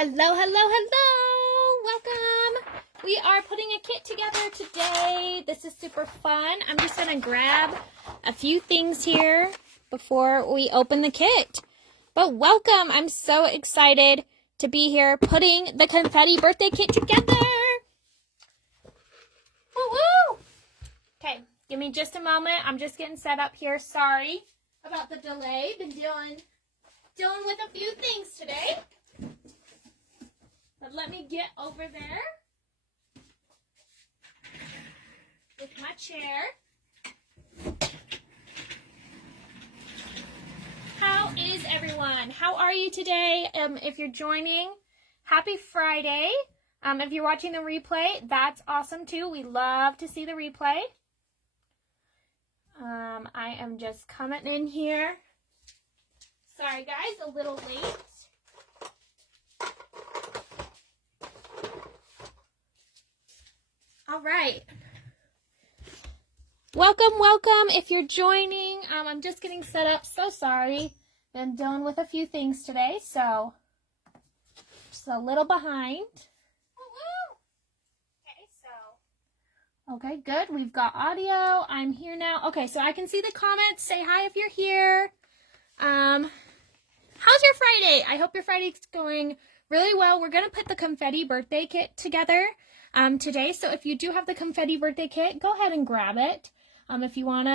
Hello, hello, hello! Welcome! We are putting a kit together today. This is super fun. I'm just going to grab a few things here before we open the kit. But welcome! I'm so excited to be here putting the Confetti birthday kit together. Woo-woo! Okay, give me just a moment. I'm just getting set up here. Sorry about the delay. Been dealing with a few things today. But let me get over there with my chair. How is everyone? How are you today? If you're joining, happy Friday. If you're watching the replay, that's awesome too. We love to see the replay. I am just coming in here. Sorry guys, a little late. All right. Welcome, welcome. If you're joining, I'm just getting set up. So sorry. Been dealing with a few things today, so just a little behind. Okay, good. We've got audio. I'm here now. Okay, so I can see the comments. Say hi if you're here. How's your Friday? I hope your Friday's going really well. We're going to put the Confetti birthday kit together today. So if you do have the Confetti birthday kit, go ahead and grab it. If you want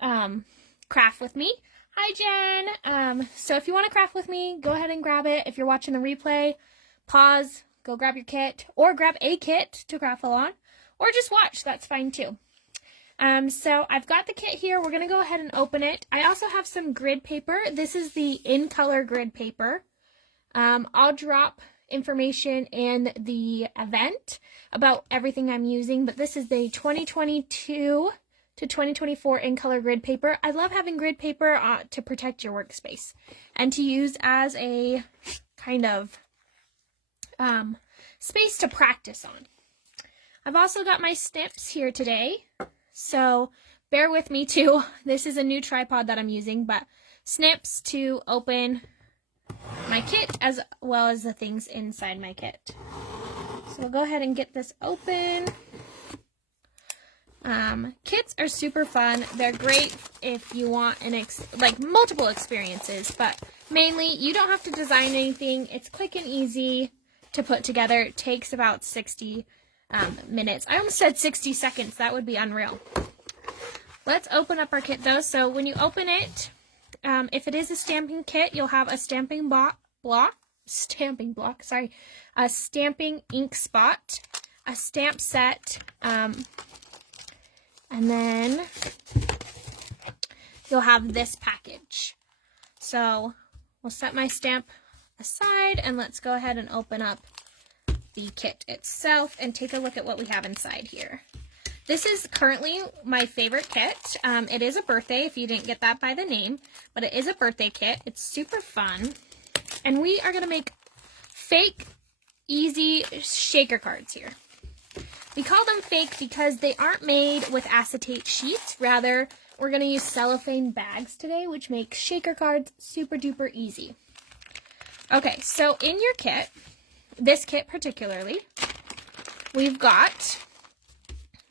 to craft with me. Hi, Jen. So if you want to craft with me, go ahead and grab it. If you're watching the replay, pause, go grab your kit, or grab a kit to craft on, or just watch. That's fine too. So I've got the kit here. We're going to go ahead and open it. I also have some grid paper. This is the in color grid paper. I'll drop information in the event about everything I'm using, but this is the 2022 to 2024 in color grid paper. I love having grid paper to protect your workspace and to use as a kind of space to practice on. I've also got my snips here today, so bear with me too. This is a new tripod that I'm using, but snips to open my kit as well as the things inside my kit. So we'll go ahead and get this open. Kits are super fun. They're great if you want multiple experiences, but mainly you don't have to design anything. It's quick and easy to put together. It takes about 60 minutes. I almost said 60 seconds. That would be unreal. Let's open up our kit though. So when you open it, if it is a stamping kit, you'll have a stamping a stamping ink spot, a stamp set, and then you'll have this package. So we'll set my stamp aside and let's go ahead and open up the kit itself and take a look at what we have inside here. This is currently my favorite kit. It is a birthday, if you didn't get that by the name, but it is a birthday kit. It's super fun. And we are going to make fake, easy shaker cards here. We call them fake because they aren't made with acetate sheets. Rather, we're going to use cellophane bags today, which makes shaker cards super duper easy. Okay, so in your kit, this kit particularly, we've got,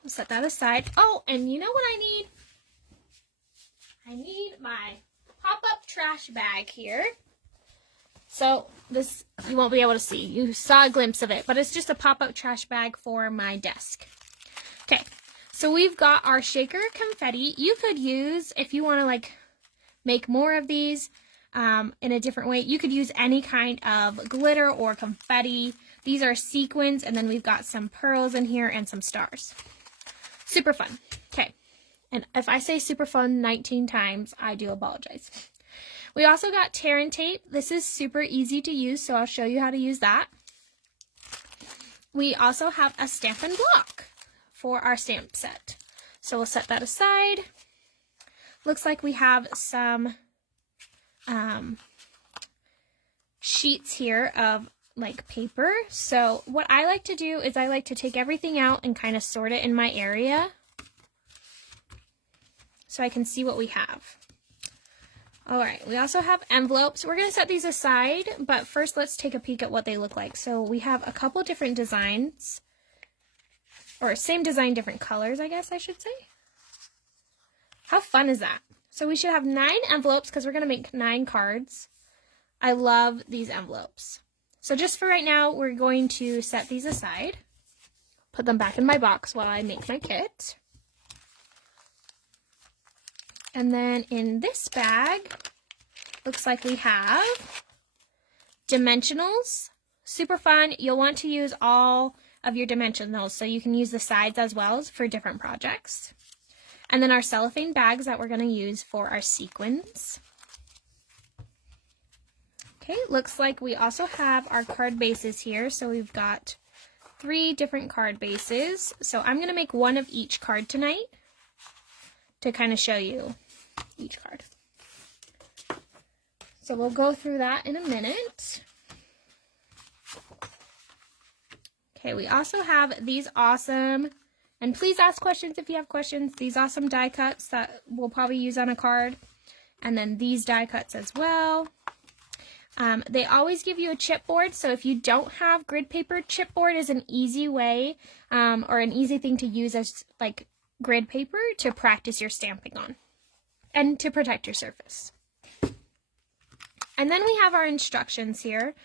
we'll set that aside. Oh, and you know what I need? I need my pop-up trash bag here. So this, you won't be able to see. You saw a glimpse of it, but it's just a pop-up trash bag for my desk. Okay, so we've got our shaker confetti. You could use, if you want to make more of these in a different way, you could use any kind of glitter or confetti. These are sequins, and then we've got some pearls in here and some stars. Super fun. Okay, and if I say super fun 19 times, I do apologize. We also got tear and tape. This is super easy to use, so I'll show you how to use that. We also have a Stampin' Block for our stamp set. So we'll set that aside. Looks like we have some sheets here of paper. So what I like to do is I like to take everything out and kind of sort it in my area so I can see what we have. All right, we also have envelopes. We're gonna set these aside, but first let's take a peek at what they look like. So we have a couple different designs, or same design, different colors, I guess I should say. How fun is that? So we should have 9 envelopes because we're gonna make 9 cards. I love these envelopes. So just for right now, we're going to set these aside, put them back in my box while I make my kit. And then in this bag, looks like we have dimensionals. Super fun. You'll want to use all of your dimensionals, so you can use the sides as well for different projects. And then our cellophane bags that we're going to use for our sequins. Okay, looks like we also have our card bases here. So we've got 3 different card bases. So I'm going to make one of each card tonight to kind of show you each card. So we'll go through that in a minute. Okay, we also have these awesome, and please ask questions if you have questions, these awesome die cuts that we'll probably use on a card. And then these die cuts as well. They always give you a chipboard, so if you don't have grid paper, chipboard is an easy way or an easy thing to use as like grid paper to practice your stamping on and to protect your surface. And then we have our instructions here.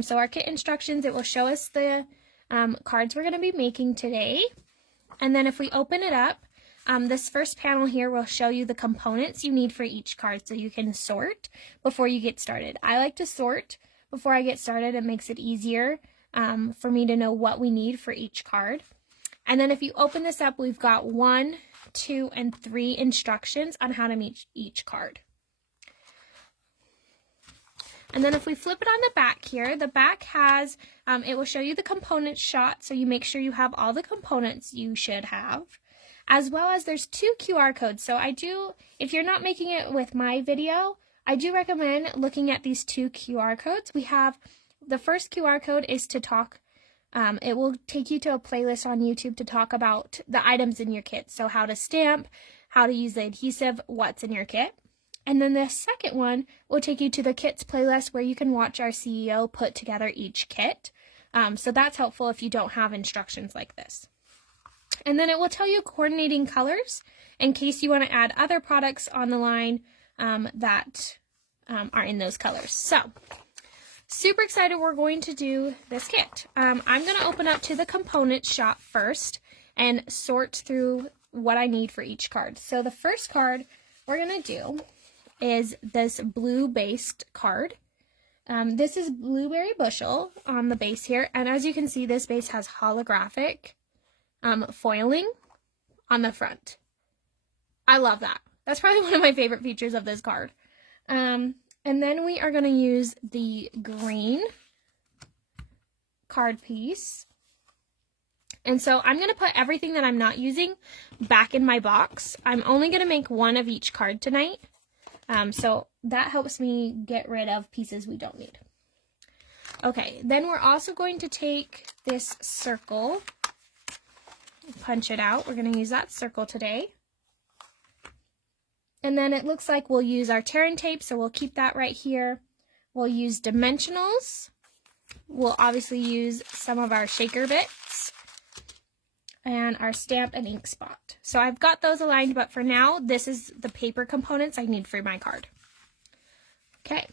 So our kit instructions, it will show us the cards we're going to be making today. And then if we open it up, this first panel here will show you the components you need for each card so you can sort before you get started. I like to sort before I get started. It makes it easier for me to know what we need for each card. And then if you open this up, we've got 1, 2, and 3 instructions on how to make each card. And then if we flip it on the back here, the back has, it will show you the components shot, so you make sure you have all the components you should have, as well as there's 2 QR codes. So if you're not making it with my video, I do recommend looking at these 2 QR codes. We have, the first QR code is to talk, it will take you to a playlist on YouTube to talk about the items in your kit. So how to stamp, how to use the adhesive, what's in your kit. And then the second one will take you to the kits playlist where you can watch our CEO put together each kit. So that's helpful if you don't have instructions like this. And then it will tell you coordinating colors in case you want to add other products on the line that are in those colors. So super excited we're going to do this kit. I'm going to open up to the components shop first and sort through what I need for each card. So the first card we're going to do is this blue based card. This is Blueberry Bushel on the base here, and as you can see, this base has holographic foiling on the front. I love that. That's probably one of my favorite features of this card. And then we are going to use the green card piece. And so I'm going to put everything that I'm not using back in my box. I'm only going to make one of each card tonight. So that helps me get rid of pieces we don't need. Okay, then we're also going to take this circle, punch it out. We're going to use that circle today. And then it looks like we'll use our tearing tape, so we'll keep that right here. We'll use dimensionals. We'll obviously use some of our shaker bits and our stamp and ink spot. So I've got those aligned, but for now, this is the paper components I need for my card. Okay,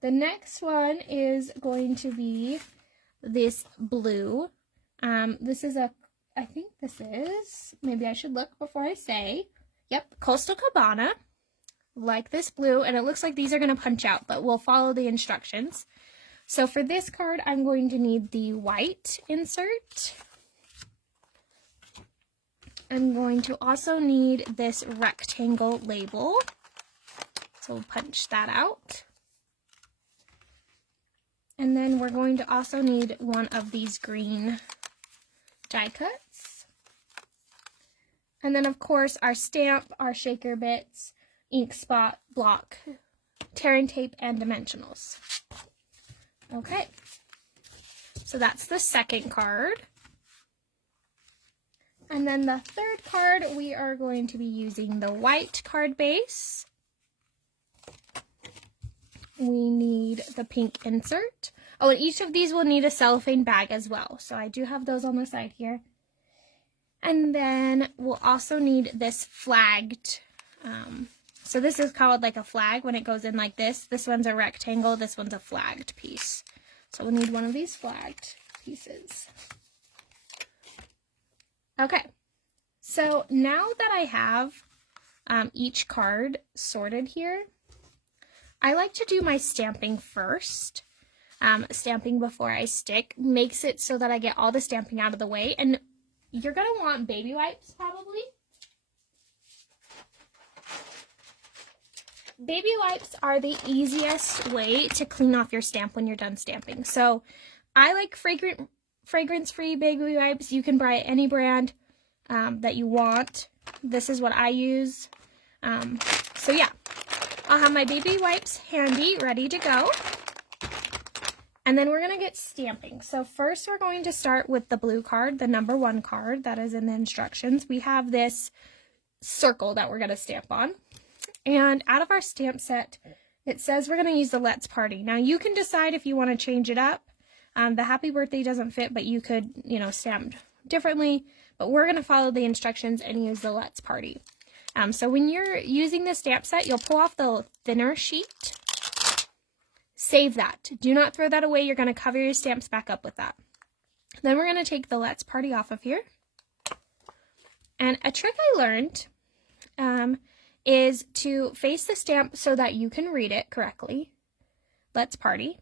the next one is going to be this blue. This is I think this is, maybe I should look before I say. Yep, Coastal Cabana, like this blue, and it looks like these are going to punch out, but we'll follow the instructions. So for this card, I'm going to need the white insert. I'm going to also need this rectangle label. So we'll punch that out. And then we're going to also need one of these green die cuts. And then of course our stamp, our shaker bits, ink spot, block, tearing tape, and dimensionals. Okay, so that's the second card. And then the third card, we are going to be using the white card base. we need the pink insert. Oh, and each of these will need a cellophane bag as well. So I do have those on the side here. And then we'll also need this flagged, so this is called like a flag when it goes in like this. This one's a rectangle, this one's a flagged piece. So we'll need one of these flagged pieces. Okay, so now that I have each card sorted here, I like to do my stamping first. Stamping before I stick makes it so that I get all the stamping out of the way. And you're going to want baby wipes probably. Baby wipes are the easiest way to clean off your stamp when you're done stamping. So I like fragrance-free baby wipes. You can buy any brand that you want. This is what I use. So yeah, I'll have my baby wipes handy, ready to go. And then we're going to get stamping. So first we're going to start with the blue card, the number 1 card that is in the instructions. We have this circle that we're going to stamp on. And out of our stamp set, it says we're going to use the Let's Party. Now you can decide if you want to change it up. The happy birthday doesn't fit, but you could, stamp differently. But we're going to follow the instructions and use the Let's Party. So when you're using the stamp set, you'll pull off the thinner sheet. Save that. Do not throw that away. You're going to cover your stamps back up with that. Then we're going to take the Let's Party off of here. And a trick I learned is to face the stamp so that you can read it correctly. Let's Party.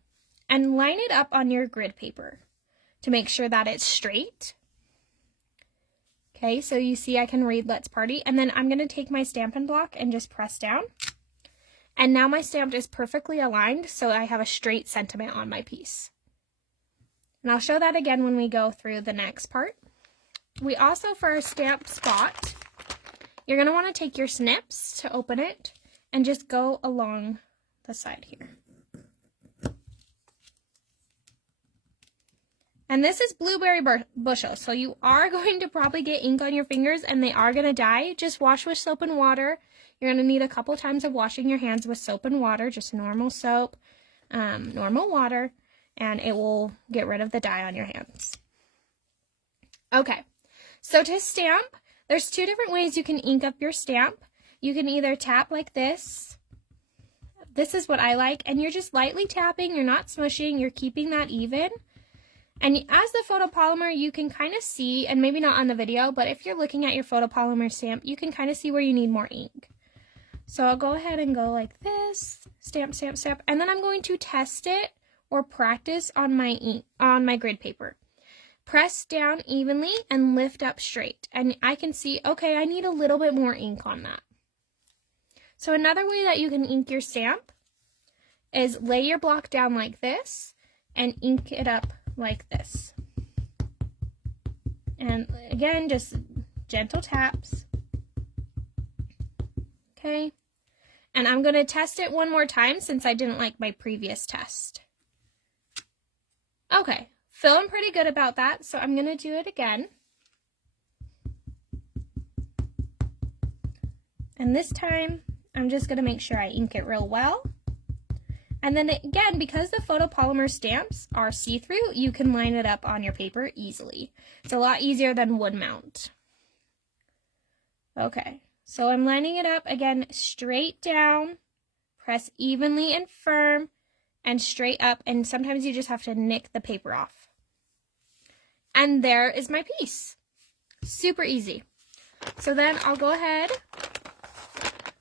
And line it up on your grid paper to make sure that it's straight. Okay, so you see I can read Let's Party. And then I'm going to take my Stampin' Block and just press down. And now my stamp is perfectly aligned, so I have a straight sentiment on my piece. And I'll show that again when we go through the next part. We also, for our stamp spot, you're going to want to take your snips to open it and just go along the side here. And this is blueberry bushel, so you are going to probably get ink on your fingers and they are going to die. Just wash with soap and water. You're going to need a couple times of washing your hands with soap and water, just normal soap, normal water, and it will get rid of the dye on your hands. Okay, so to stamp, there's 2 different ways you can ink up your stamp. You can either tap like this. This is what I like, and you're just lightly tapping, you're not smushing, you're keeping that even. And as the photopolymer, you can kind of see, and maybe not on the video, but if you're looking at your photopolymer stamp, you can kind of see where you need more ink. So I'll go ahead and go like this, stamp, stamp, stamp, and then I'm going to test it or practice on my ink, on my grid paper. Press down evenly and lift up straight. And I can see, okay, I need a little bit more ink on that. So another way that you can ink your stamp is lay your block down like this and ink it up like this. And again, just gentle taps. Okay. And I'm going to test it one more time since I didn't like my previous test. Okay, feeling pretty good about that, so I'm going to do it again. And this time, I'm just going to make sure I ink it real well. And then again, because the photopolymer stamps are see-through, you can line it up on your paper easily. It's a lot easier than wood mount. Okay, so I'm lining it up again, straight down, press evenly and firm, and straight up, and sometimes you just have to nick the paper off. And there is my piece. Super easy. So then I'll go ahead,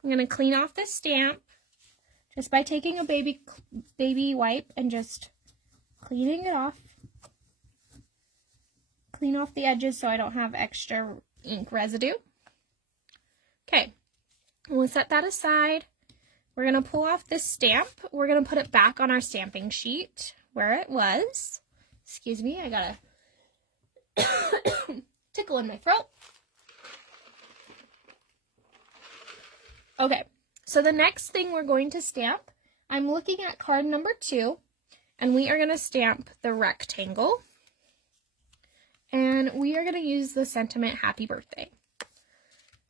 I'm going to clean off the stamp just by taking a baby wipe and just cleaning it off. Clean off the edges so I don't have extra ink residue. Okay, we'll set that aside. We're going to pull off this stamp. We're going to put it back on our stamping sheet where it was. Excuse me, I got a tickle in my throat. Okay, so the next thing we're going to stamp, I'm looking at card number 2, and we are going to stamp the rectangle. And we are going to use the sentiment Happy Birthday.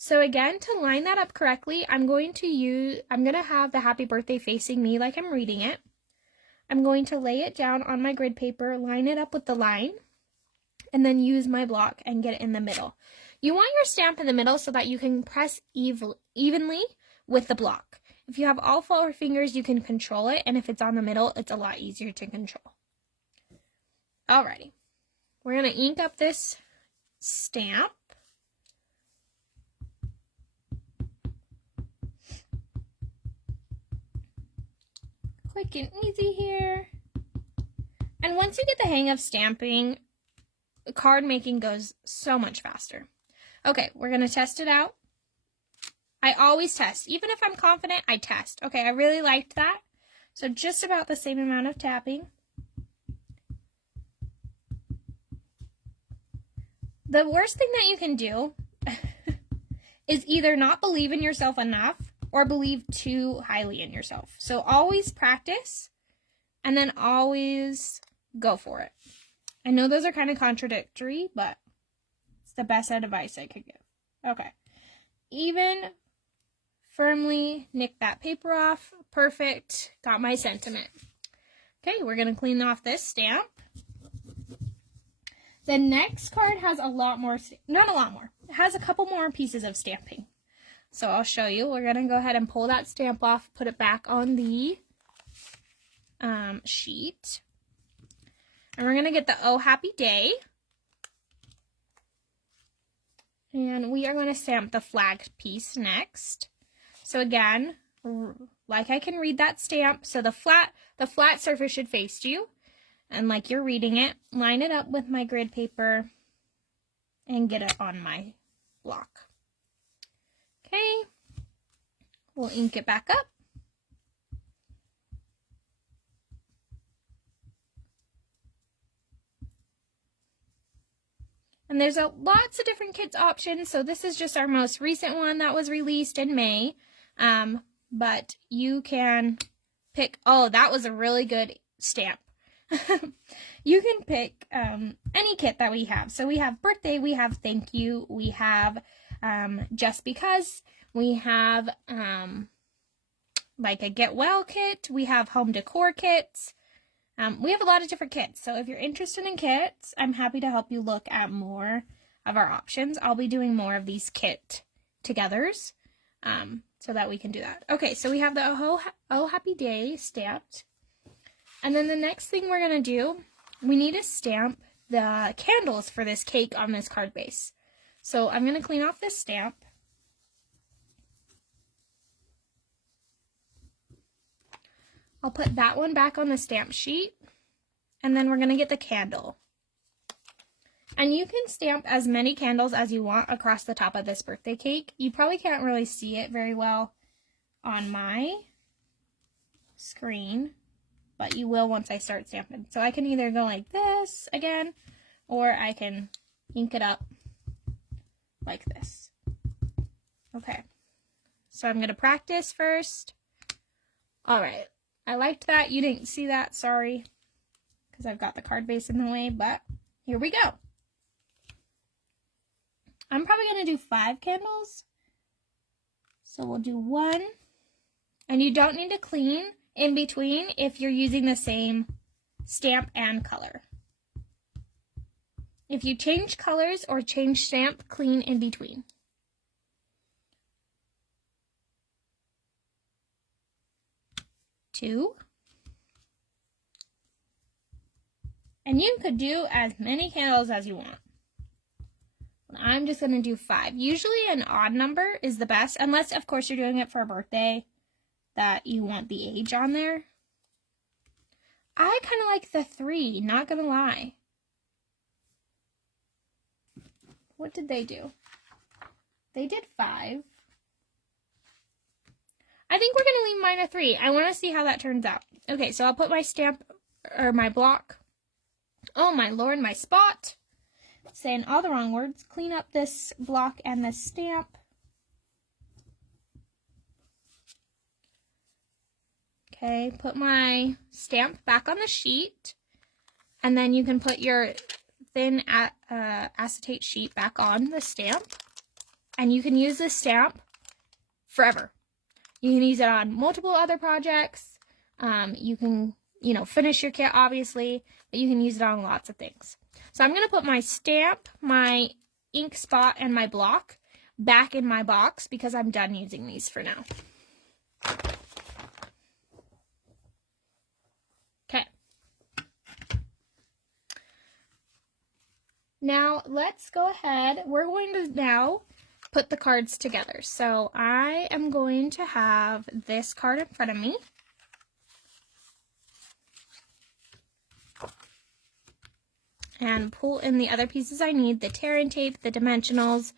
So again, to line that up correctly, I'm going to have the happy birthday facing me like I'm reading it. I'm going to lay it down on my grid paper, line it up with the line, and then use my block and get it in the middle. You want your stamp in the middle so that you can press evenly with the block. If you have all 4 fingers, you can control it, and if it's on the middle, it's a lot easier to control. Alrighty, we're going to ink up this stamp. Quick and easy here. And once you get the hang of stamping, card making goes so much faster. Okay, we're going to test it out. I always test. Even if I'm confident, I test. Okay, I really liked that. So just about the same amount of tapping. The worst thing that you can do is either not believe in yourself enough or believe too highly in yourself. So always practice and then always go for it. I know those are kind of contradictory, but it's the best advice I could give. Okay. Even firmly nick that paper off. Perfect. Got my sentiment. Okay, we're going to clean off this stamp. The next card has a lot more, not a lot more. It has a couple more pieces of stamping. So I'll show you. We're going to go ahead and pull that stamp off, put it back on the sheet. And we're going to get the Oh Happy Day. And we are going to stamp the flag piece next. So again, like I can read that stamp. So the flat surface should face you. And like you're reading it, line it up with my grid paper and get it on my block. Okay, we'll ink it back up. And there's lots of different kits options. So this is just our most recent one that was released in May. But you can pick, oh, that was a really good stamp. You can pick any kit that we have. So we have birthday, we have thank you, we have just because, we have like a get well kit, we have home decor kits. We have a lot of different kits. So if you're interested in kits, I'm happy to help you look at more of our options. I'll be doing more of these kit togethers so that we can do that. Okay, so we have the Oh Happy Day stamped. And then the next thing we're going to do, we need to stamp the candles for this cake on this card base. So I'm going to clean off this stamp. I'll put that one back on the stamp sheet. And then we're going to get the candle. And you can stamp as many candles as you want across the top of this birthday cake. You probably can't really see it very well on my screen, but you will once I start stamping. So I can either go like this again, or I can ink it up like this. Okay, so I'm going to practice first. All right, I liked that. You didn't see that, sorry, because I've got the card base in the way, but here we go. I'm probably going to do 5 candles. So we'll do 1, and you don't need to clean in between if you're using the same stamp and color. If you change colors or change stamp, clean in between. Two. And you could do as many candles as you want. I'm just going to do 5. Usually an odd number is the best, unless of course you're doing it for a birthday that you want the age on there. I kind of like the 3, not going to lie. What did they do? They did 5. I think we're going to leave mine a 3. I want to see how that turns out. Okay, so I'll put my stamp, or my block. Oh my lord, my spot. Saying all the wrong words. Clean up this block and this stamp. Okay, put my stamp back on the sheet. And then you can put your thin acetate sheet back on the stamp. and you can use this stamp forever. You can use it on multiple other projects. You can, finish your kit, obviously, but you can use it on lots of things. So I'm going to put my stamp, my ink spot, and my block back in my box because I'm done using these for now. Okay. Now let's go ahead. We're going to now put the cards together. So I am going to have this card in front of me. And pull in the other pieces I need, the tear and tape, the dimensionals,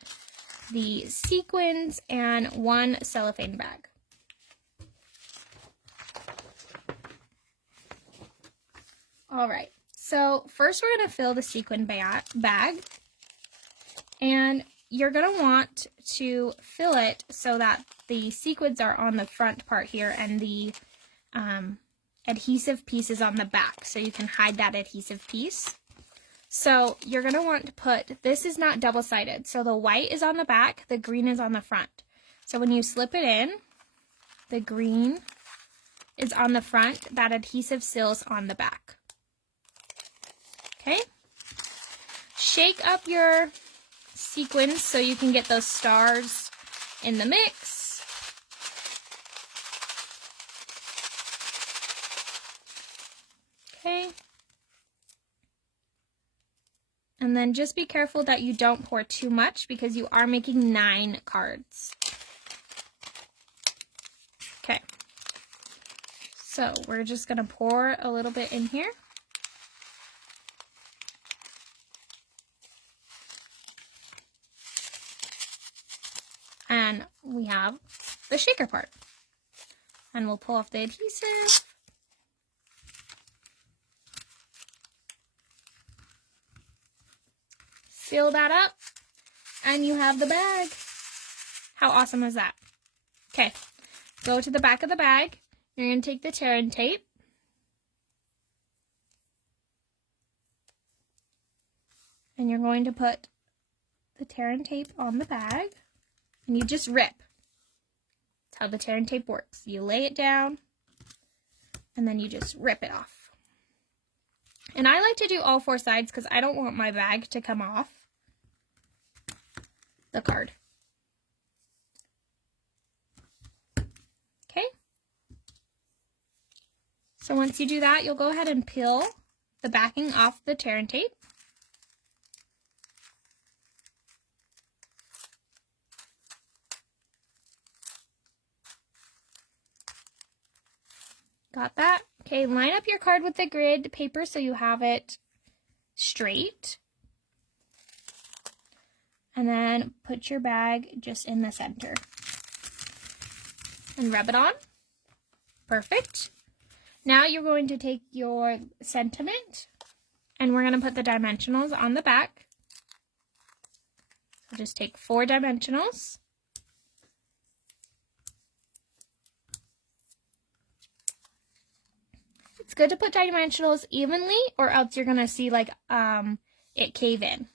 the sequins, and one cellophane bag. All right, so first we're going to fill the sequin bag, and you're going to want to fill it so that the sequins are on the front part here and the adhesive piece is on the back, so you can hide that adhesive piece. So you're going to want to put, this is not double-sided, so the white is on the back, the green is on the front. So when you slip it in, the green is on the front, that adhesive seals on the back. Okay? Shake up your sequins so you can get those stars in the mix. Okay. And then just be careful that you don't pour too much because you are making 9 cards. Okay. So we're just going to pour a little bit in here. And we have the shaker part. And we'll pull off the adhesive. Seal that up, and you have the bag. How awesome is that? Okay, go to the back of the bag. You're going to take the tear and tape. And you're going to put the tear and tape on the bag. And you just rip. That's how the tear and tape works. You lay it down, and then you just rip it off. And I like to do all 4 sides because I don't want my bag to come off the card. Okay? So once you do that, you'll go ahead and peel the backing off the tear and tape. Got that? Okay, line up your card with the grid paper so you have it straight. And then put your bag just in the center. And rub it on. Perfect. Now you're going to take your sentiment and we're going to put the dimensionals on the back. So just take 4 dimensionals. It's good to put dimensionals evenly or else you're going to see like it cave in.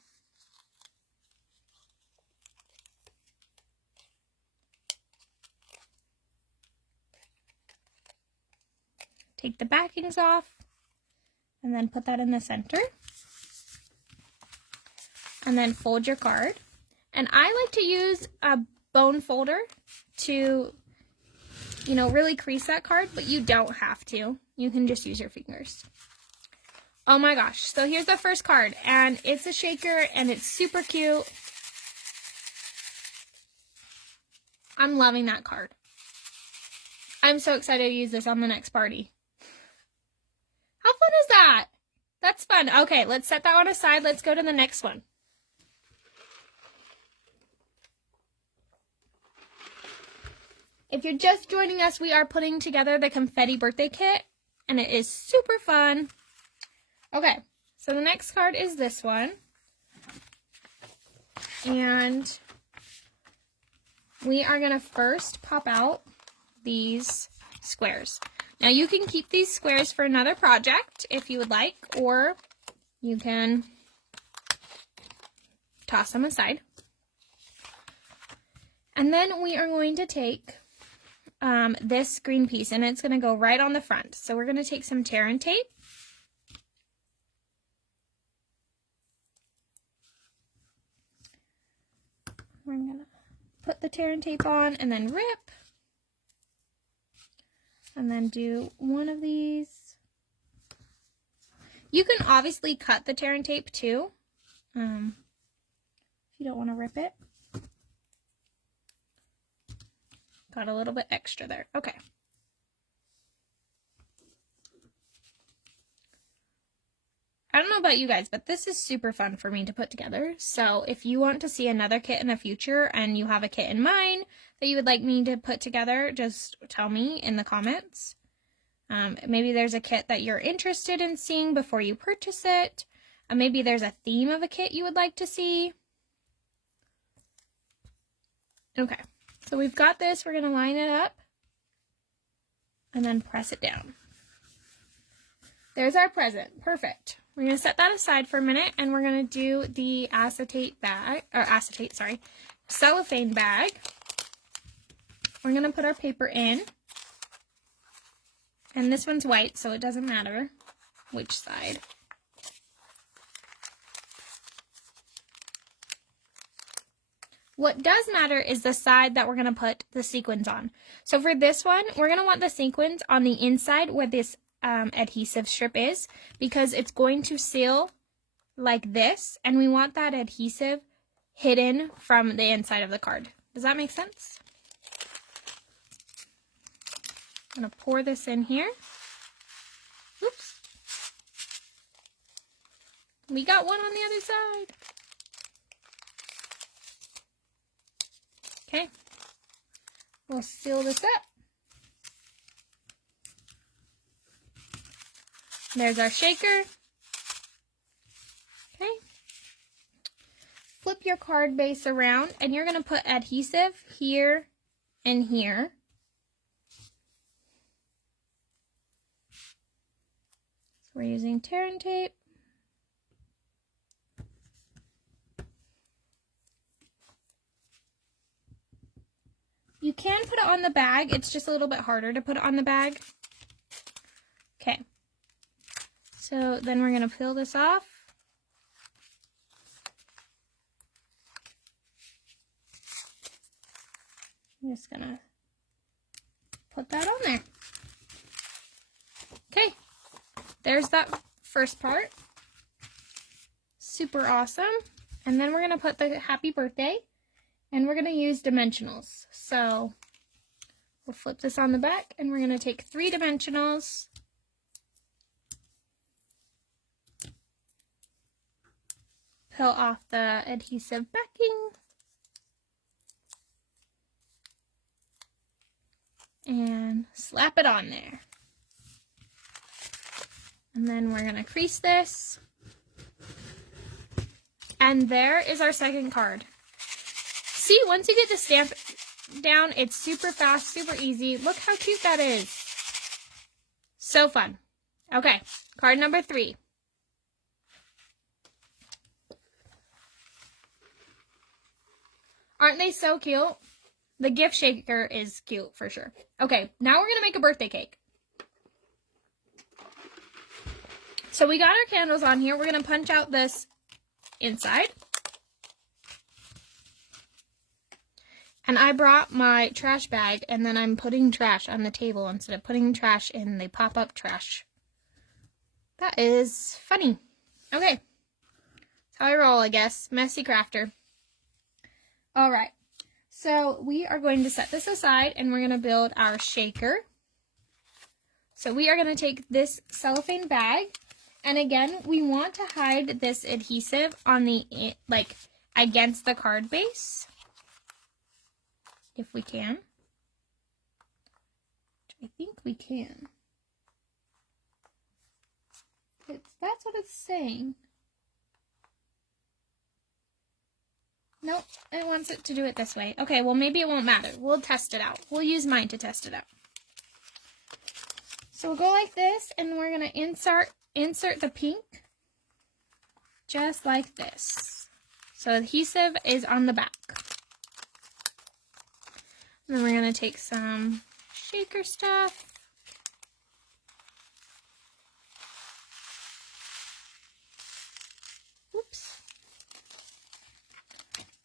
Take the backings off and then put that in the center. And then fold your card. And I like to use a bone folder to, really crease that card, but you don't have to. You can just use your fingers. Oh my gosh. So here's the first card, and it's a shaker, and it's super cute. I'm loving that card. I'm so excited to use this on the next party. How fun is that? That's fun. Okay, let's set that one aside. Let's go to the next one. If you're just joining us, we are putting together the Confetti birthday kit, and it is super fun. Okay, so the next card is this one. And we are going to first pop out these squares. Now you can keep these squares for another project if you would like, or you can toss them aside. And then we are going to take this green piece, and it's going to go right on the front. So we're going to take some tear and tape. We're going to put the tear and tape on and then rip. And then do one of these. You can obviously cut the tear and tape too, if you don't want to rip it. Got a little bit extra there. Okay. I don't know about you guys, but this is super fun for me to put together. So if you want to see another kit in the future and you have a kit in mind that you would like me to put together, just tell me in the comments. Maybe there's a kit that you're interested in seeing before you purchase it. Maybe there's a theme of a kit you would like to see. Okay. So we've got this, we're going to line it up and then press it down. There's our present. Perfect. We're going to set that aside for a minute and we're going to do the cellophane bag. We're going to put our paper in. And this one's white, so it doesn't matter which side. What does matter is the side that we're going to put the sequins on. So for this one, we're going to want the sequins on the inside where this adhesive strip is, because it's going to seal like this, and we want that adhesive hidden from the inside of the card. Does that make sense? I'm going to pour this in here. Oops. We got one on the other side. Okay, we'll seal this up. There's our shaker. Okay. Flip your card base around and you're going to put adhesive here and here. So we're using tear and tape. You can put it on the bag, it's just a little bit harder to put it on the bag. Okay, so then we're going to peel this off. I'm just going to put that on there. Okay, there's that first part. Super awesome. And then we're going to put the happy birthday. And we're going to use dimensionals. So we'll flip this on the back and we're going to take 3 dimensionals. Peel off the adhesive backing. And slap it on there. And then we're going to crease this. And there is our second card. See, once you get the stamp down, it's super fast, super easy. Look how cute that is. So fun. Okay, card number 3. Aren't they so cute? The gift shaker is cute for sure. Okay, now we're going to make a birthday cake. So we got our candles on here. We're going to punch out this inside. And I brought my trash bag, and then I'm putting trash on the table instead of putting trash in the pop-up trash. That is funny. Okay. That's how I roll, I guess. Messy crafter. All right. So we are going to set this aside, and we're going to build our shaker. So we are going to take this cellophane bag, and again, we want to hide this adhesive on the, like, against the card base. If we can. I think we can. That's what it's saying. Nope, it wants it to do it this way. Okay, well maybe it won't matter. We'll test it out. We'll use mine to test it out. So we'll go like this, and we're going to insert the pink just like this. So adhesive is on the back. going to take some shaker stuff. Oops.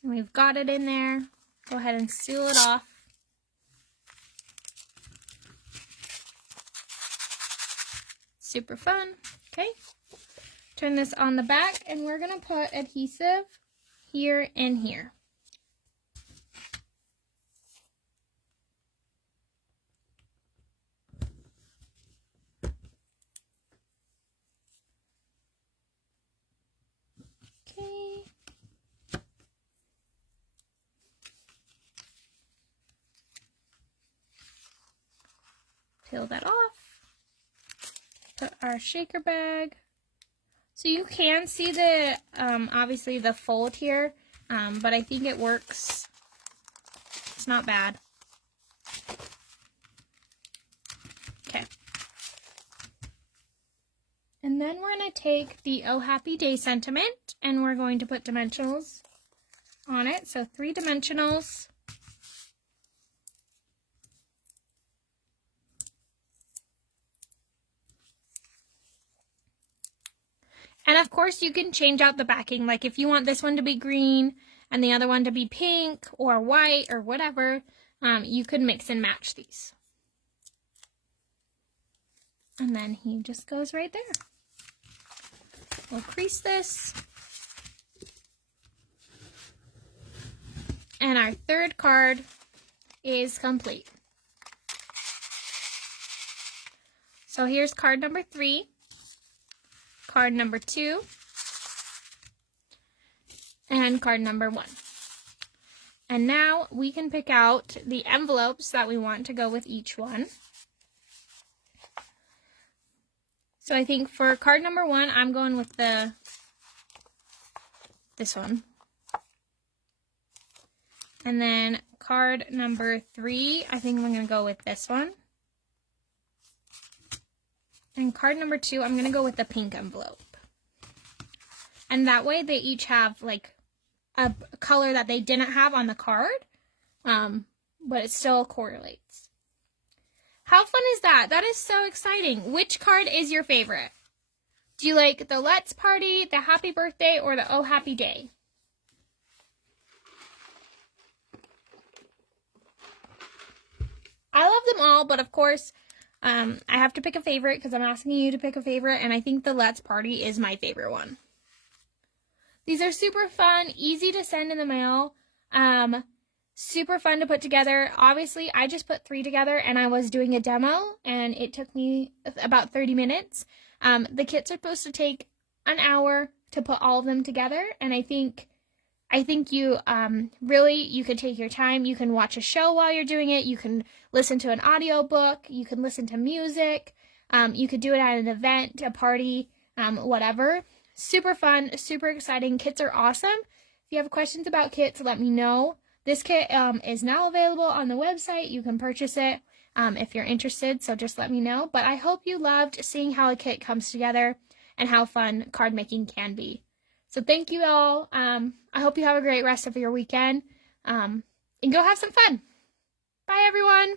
And we've got it in there. Go ahead and seal it off. Super fun. Okay. Turn this on the back, and we're going to put adhesive here and here. Okay. Peel that off. Put our shaker bag. So you can see the, obviously the fold here, but I think it works. It's not bad. Okay. And then we're going to take the Oh Happy Day sentiment, and we're going to put dimensionals on it. So 3 dimensionals. And of course you can change out the backing, like if you want this one to be green and the other one to be pink or white or whatever, you could mix and match these. And then he just goes right there. We'll crease this. And our third card is complete. So here's card number 3. Card number 2, and card number 1. And now we can pick out the envelopes that we want to go with each one. So I think for card number 1, I'm going with this one. And then card number 3, I think I'm going to go with this one. And card number 2, I'm going to go with the pink envelope. And that way they each have like a color that they didn't have on the card, but it still correlates. How fun is that? That is so exciting. Which card is your favorite? Do you like the Let's Party, the Happy Birthday, or the Oh Happy Day? I love them all, but of course, I have to pick a favorite because I'm asking you to pick a favorite, and I think the Let's Party is my favorite one. These are super fun, easy to send in the mail, super fun to put together. Obviously, I just put 3 together, and I was doing a demo, and it took me about 30 minutes. The kits are supposed to take an hour to put all of them together, and I think you really, you could take your time. You can watch a show while you're doing it. You can listen to an audiobook. You can listen to music. You could do it at an event, a party, whatever. Super fun, super exciting. Kits are awesome. If you have questions about kits, let me know. This kit is now available on the website. You can purchase it if you're interested, so just let me know. But I hope you loved seeing how a kit comes together and how fun card making can be. So thank you all. I hope you have a great rest of your weekend. And go have some fun. Bye, everyone.